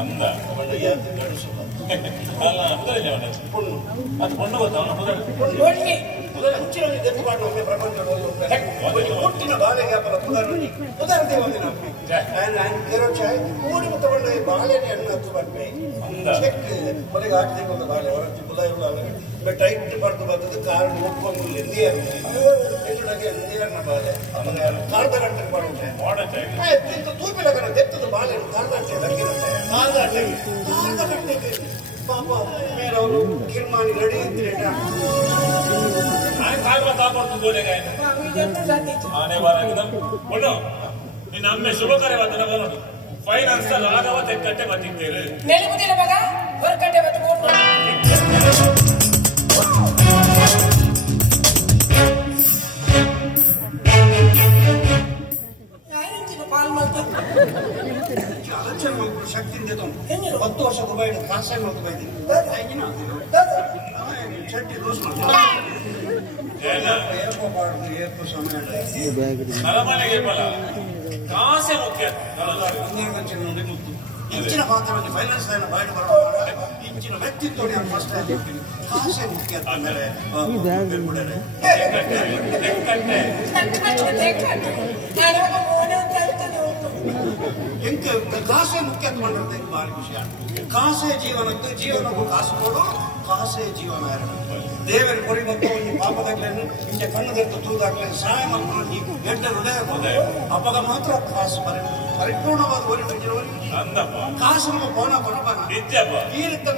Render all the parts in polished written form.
ಅಂದ ಅಲ್ಲ ಅದು ಕೊಂಡು ಗೊತ್ತಾವಣ್ಣ ಹುಟ್ಟಿನ ಬಾಲೆಗೆ ಉದಾಹರಣೆ ಒಂದಿನ ಕೂಡಿ ತಗೊಂಡ ಬಾಳೆನೆ ಹಣ್ಣು ಹತ್ತು ಬಂದ್ಮೆ ಮೊದಲಿಗೆ ಹಾಕಿದೆ ಒಂದು ಬಾಳೆ ಹೊರತು ಬುದ ಟೈಟ್ ಬರ್ದು ಬರ್ತದೆ ಕಾರಣ ಒಪ್ಕೊಂಡು ನೀರು ನೀರಿನ ಬಾಳೆ ಕಾಲ್ದ ಗಂಟೆಗೆ ಬರುತ್ತೆ ತೂಪಿನ ಕಡೆ ತೆತ್ತದ ಬಾಳೆ ಕಾಲ್ದಾಟೆ ಲಕ್ಕಿರುತ್ತೆ ಕಾಲ್ದ ಗಂಟೆಗೆ ಪಾಪ ಮೇಲವರು ಕಿರ್ಮಾನಿ ರೆಡಿ ಅಂತ ಆನೆ ಬಾರ ನಿನ್ನ ಅಮ್ಮೆ ಶುಭ ಕಾರ್ಯವಾದ ನೋಡು ಫೈನಾನ್ಸ್ ರಾಘವ ತೆಕ್ಕಟ್ಟೆ ಬಂದಿದ್ದೇವೆ ನೆಲಗುದಿಲ್ಲ ಮಗ ಹೊರಕಟ್ಟೆ ಶಕ್ತಿಯಿಂದ 10 ವರ್ಷ ದುಬೈ ಕಾಸೆ ದುಬೈದಿ ಚಟ್ಟಿ ದೋಸ್ ನಲಮನೆಗೆ ಬಲ ಕಾಸೆ ಮುಖ್ಯ ಇಂಚಿನ ಪಾತ್ರದಲ್ಲಿ ಫೈನಾನ್ಸ್ ಬಾಯಿ ಬರೋಣ ಇಂಚಿನ ವ್ಯಕ್ತಿತ್ವ ಫಸ್ಟ್ ಕಾಸೆ ಮುಖ್ಯ ಅಂದಮೇಲೆ ಕಾಸೆ ಮುಖ್ಯ ಮಾಡಿರುತ್ತೆ ಭಾರಿ ವಿಷಯ ಕಾಸೆ ಜೀವನದ್ದು ಜೀವನಕ್ಕೂ ಕಾಸು ಕೊಡು ಕಾಸೆ ಜೀವನ ದೇವರ ಕೊರಿ ಮತ್ತು ಪಾಪದಾಗ್ಲೇನು ಇಂಚೆ ಕಣ್ಣದೆತ್ತು ತೂದಾಗ್ಲೇ ಸಹಾಯ ಮಾಡ್ಕೊಂಡು ಎಡ್ಡ ಹೃದಯ ಅಪ್ಪಗ ಮಾತ್ರ ಕಾಸು ಪರಿಪೂರ್ಣವಾದ ಕಾಸು ನಮ್ಮ ಪೋಣ ಬರಬಾರ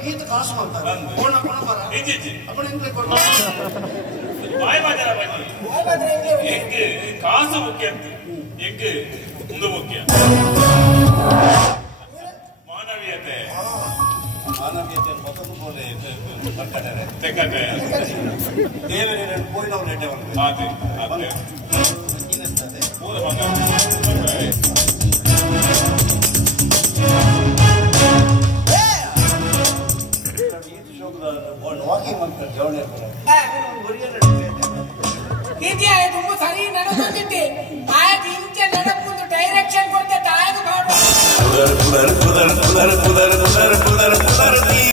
ಈತ ಕಾಸು ಮಾಡ್ತಾರೆ ಪೋಣ ಬರಬಾರ ಅಪ್ಪಣ ಎಂಟ್ರೆ ಕೊಟ್ಟು ಕಾಸು ಮುಖ್ಯ ಅಂತ ಎಗ್ಗೆ ಒಂದು ಮುಖ್ಯ ಮಾನವೀಯತೆ ಮತ್ತೊಂದು പോലെ ತೆಕ್ಕಟ್ಟೆ ದೇವರ ಪೋಯಿನವ್ರು ನೆಟ್ಟೆ ವಾಕಿಂಗ್ ಮಾಡ್ತಾರೆ ಜವಳಿ ಇದೆ ತುಂಬ ಸರಿ ನಡೆದಿದ್ದೆ ಆಯ್ತು ಇಂಚೆ ನಡೆಕೊಂಡು ಡೈರೆಕ್ಷನ್ ಕೊಡ್ತೆ ತಾಯಿಗೆ ಬಾಡು